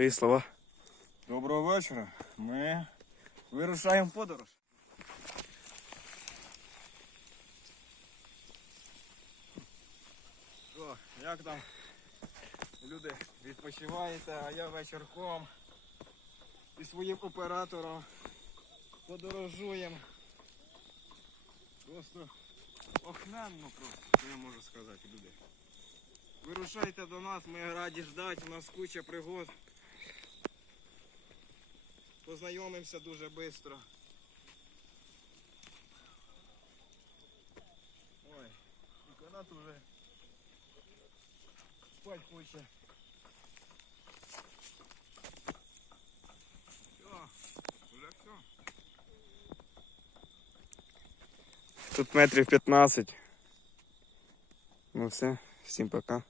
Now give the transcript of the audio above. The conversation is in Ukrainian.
свої слова. Доброго вечора. Ми вирушаємо подорож. О, як там люди відпочиваєте, а я вечірком і своїм оператором подорожуємо. Просто охненно просто, я можу сказати, люди. Вирушайте до нас, ми раді ждати, у нас куча пригод. Познайомимося дуже швидко. Ой, і канат уже спать хоче. Все, вже все. Тут метрів 15. Ну все, всім пока.